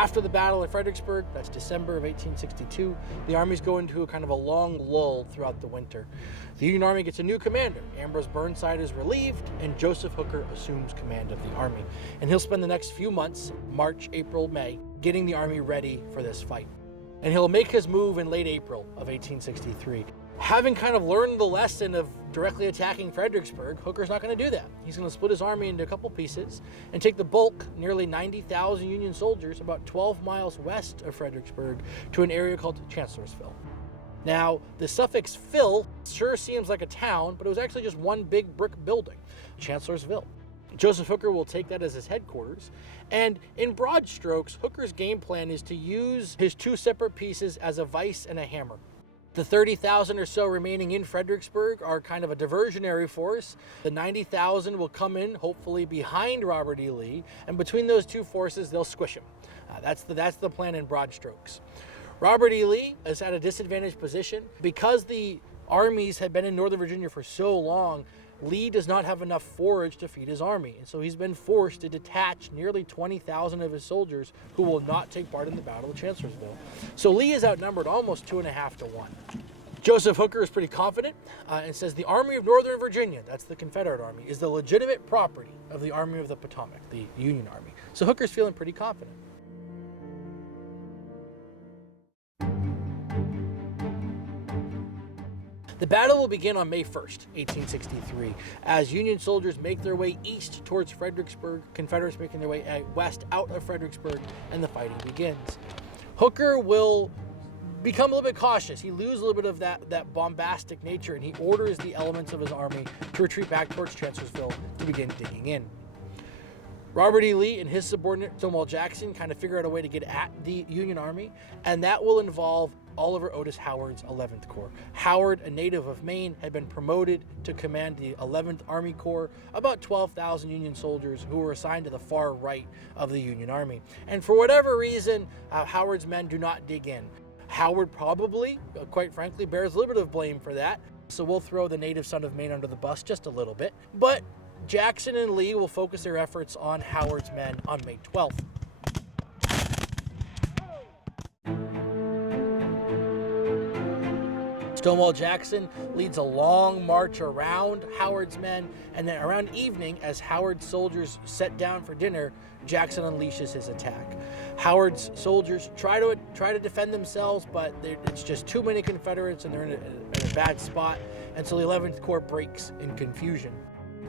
After the Battle of Fredericksburg, that's December of 1862, the armies go into a kind of a long lull throughout the winter. The Union Army gets a new commander. Ambrose Burnside is relieved, and Joseph Hooker assumes command of the army. And he'll spend the next few months, March, April, May, getting the army ready for this fight. And he'll make his move in late April of 1863. Having kind of learned the lesson of directly attacking Fredericksburg, Hooker's not going to do that. He's going to split his army into a couple pieces and take the bulk, nearly 90,000 Union soldiers, about 12 miles west of Fredericksburg, to an area called Chancellorsville. Now, the suffix "ville" sure seems like a town, but it was actually just one big brick building, Chancellorsville. Joseph Hooker will take that as his headquarters, and in broad strokes, Hooker's game plan is to use his two separate pieces as a vice and a hammer. The 30,000 or so remaining in Fredericksburg are kind of a diversionary force. The 90,000 will come in, hopefully behind Robert E. Lee, and between those two forces, they'll squish him. That's the plan in broad strokes. Robert E. Lee is at a disadvantaged position. Because the armies had been in Northern Virginia for so long, Lee does not have enough forage to feed his army, and so he's been forced to detach nearly 20,000 of his soldiers who will not take part in the Battle of Chancellorsville. So Lee is outnumbered almost 2.5 to 1. Joseph Hooker is pretty confident and says the Army of Northern Virginia, that's the Confederate Army, is the legitimate property of the Army of the Potomac, the Union Army. So Hooker's feeling pretty confident. The battle will begin on May 1st, 1863, as Union soldiers make their way east towards Fredericksburg, Confederates making their way west out of Fredericksburg, and the fighting begins. Hooker will become a little bit cautious. He loses a little bit of that bombastic nature, and he orders the elements of his army to retreat back towards Chancellorsville to begin digging in. Robert E. Lee and his subordinate Stonewall Jackson kind of figure out a way to get at the Union Army, and that will involve Oliver Otis Howard's 11th Corps. Howard, a native of Maine, had been promoted to command the 11th Army Corps, about 12,000 Union soldiers who were assigned to the far right of the Union Army. And for whatever reason, Howard's men do not dig in. Howard probably, quite frankly, bears a little bit of blame for that, so we'll throw the native son of Maine under the bus just a little bit. But Jackson and Lee will focus their efforts on Howard's men on May 12th. Stonewall Jackson leads a long march around Howard's men, and then around evening, as Howard's soldiers set down for dinner, Jackson unleashes his attack. Howard's soldiers try to defend themselves, but it's just too many Confederates, and they're in a bad spot, and so the 11th Corps breaks in confusion.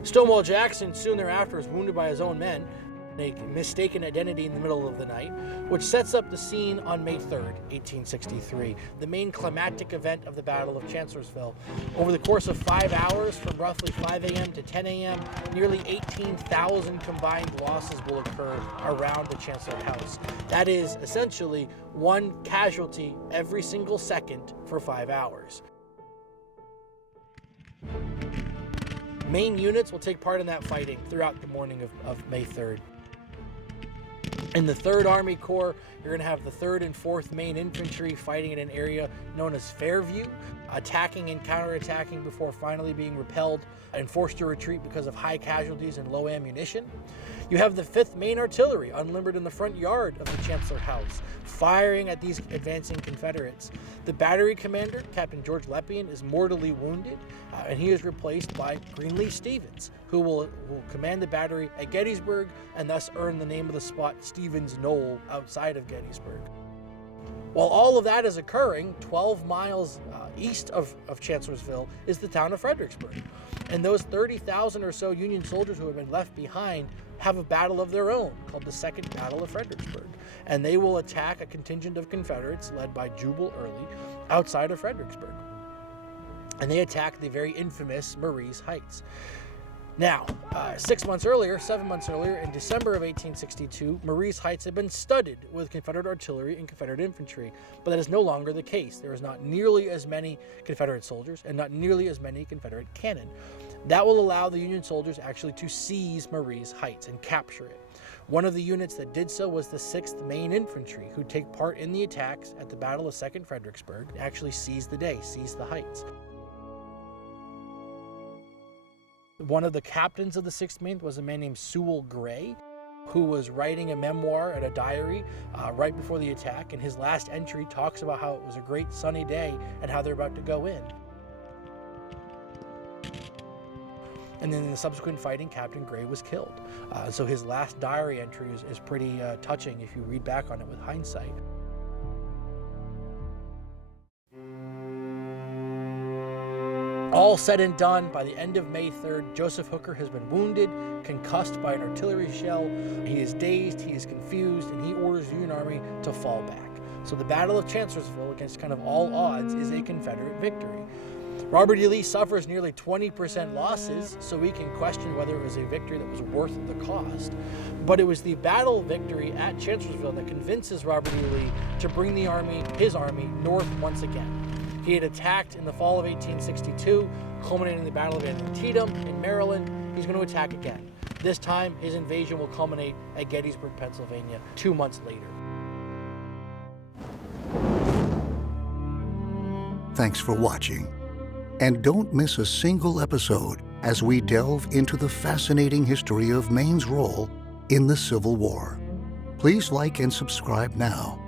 Stonewall Jackson soon thereafter is wounded by his own men, a mistaken identity in the middle of the night, which sets up the scene on May 3rd, 1863, the main climactic event of the Battle of Chancellorsville. Over the course of 5 hours, from roughly 5 a.m. to 10 a.m., nearly 18,000 combined losses will occur around the Chancellor House. That is essentially one casualty every single second for 5 hours. Maine units will take part in that fighting throughout the morning of May 3rd. In the 3rd Army Corps, you're going to have the 3rd and 4th Maine Infantry fighting in an area known as Fairview, attacking and counterattacking before finally being repelled and forced to retreat because of high casualties and low ammunition. You have the 5th Maine Artillery, unlimbered in the front yard of the Chancellor House, firing at these advancing Confederates. The battery commander, Captain George Lepian, is mortally wounded, and he is replaced by Greenleaf Stevens, who will command the battery at Gettysburg and thus earn the name of the spot Stevens Knoll outside of Gettysburg. While all of that is occurring, 12 miles east of Chancellorsville is the town of Fredericksburg. And those 30,000 or so Union soldiers who have been left behind have a battle of their own called the Second Battle of Fredericksburg. And they will attack a contingent of Confederates led by Jubal Early outside of Fredericksburg. And they attack the very infamous Marye's Heights. Now, 7 months earlier, in December of 1862, Marye's Heights had been studded with Confederate artillery and Confederate infantry, but that is no longer the case. There is not nearly as many Confederate soldiers and not nearly as many Confederate cannon. That will allow the Union soldiers actually to seize Marye's Heights and capture it. One of the units that did so was the 6th Maine Infantry, who take part in the attacks at the Battle of 2nd Fredericksburg, and actually seized the day, seized the heights. One of the captains of the 6th Maine was a man named Sewell Gray. who was writing a memoir and a diary right before the attack, and his last entry talks about how it was a great sunny day and how they're about to go in. And then in the subsequent fighting, Captain Gray was killed. So his last diary entry is pretty touching if you read back on it with hindsight. All said and done, by the end of May 3rd, Joseph Hooker has been wounded, concussed by an artillery shell. He is dazed, he is confused, and he orders the Union Army to fall back. So the Battle of Chancellorsville, against kind of all odds, is a Confederate victory. Robert E. Lee suffers nearly 20% losses, so we can question whether it was a victory that was worth the cost. But it was the battle victory at Chancellorsville that convinces Robert E. Lee to bring the army, his army, north once again. He had attacked in the fall of 1862, culminating in the Battle of Antietam in Maryland. He's going to attack again. This time, his invasion will culminate at Gettysburg, Pennsylvania, 2 months later. Thanks for watching. And don't miss a single episode as we delve into the fascinating history of Maine's role in the Civil War. Please like and subscribe now.